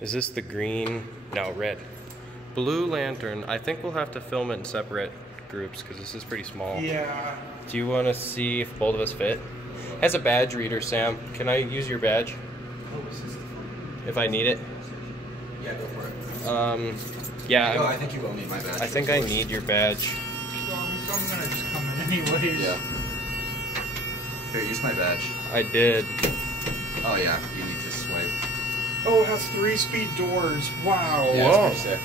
Is this the green? No, red. Blue lantern. I think we'll have to film it in separate groups because this is pretty small. Yeah. Do you want to see if both of us fit? Has a badge reader, Sam. Can I use your badge? If I need it? Yeah, go for it. Yeah. No, I think you will need my badge. I think I need your badge. So I'm gonna just come in anyways. Yeah. Here, use my badge. I did. Oh yeah, you need to swipe. Oh, it has 3-speed doors. Wow. Yeah, Whoa. it's pretty sick.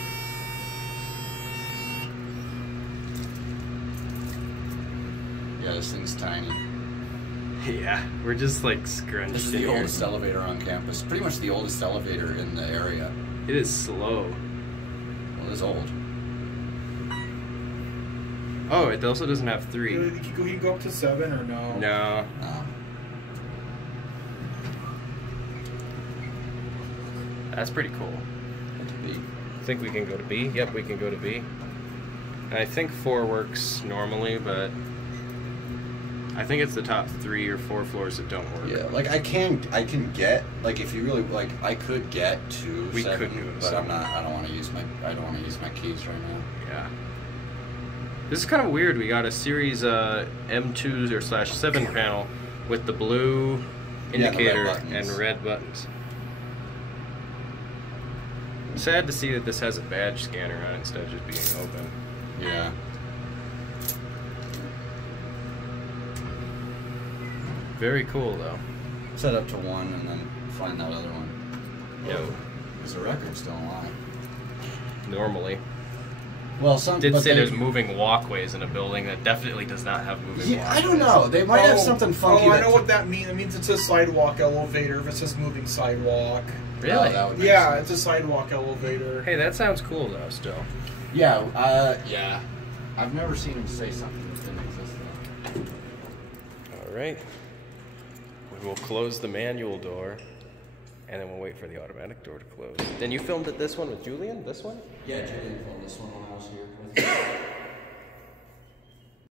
Yeah, this thing's tiny. Yeah, we're just like scrunched This is in the here. oldest elevator on campus. Pretty much the oldest elevator in the area. It is slow. Well, it is old. Oh, it also doesn't have 3. Can you go up to 7 or no? No. No. That's pretty cool. That's B. I think we can go to B. Yep, we can go to B. And I think 4 works normally, but I think it's the top 3 or 4 floors that don't work. Yeah, like I can get, like if you really like, I could get to We 7, could go to but 7. I don't want to use my keys right now. Yeah. This is kind of weird. We got a series M2 or /7 panel with the blue indicator and red buttons. Sad to see that this has a badge scanner on it instead of just being open. Yeah. Very cool though. Set up to 1 and then find that other one. Yo. Is the record still alive? Normally. Well, some Did but say they, there's moving walkways in a building that definitely does not have moving Yeah, walkways. I don't know. They might have something funky. Oh, I know what that means. It means it's a sidewalk elevator if it says moving sidewalk. Really? Oh, that would make Yeah, sense. it's a sidewalk elevator. Hey, that sounds cool though still. Yeah, yeah. I've never seen him say something that didn't exist though. Alright. We will close the manual door and then we'll wait for the automatic door to close. Then you filmed at this one with Julian? This one? Yeah, Julian filmed this one when I was here.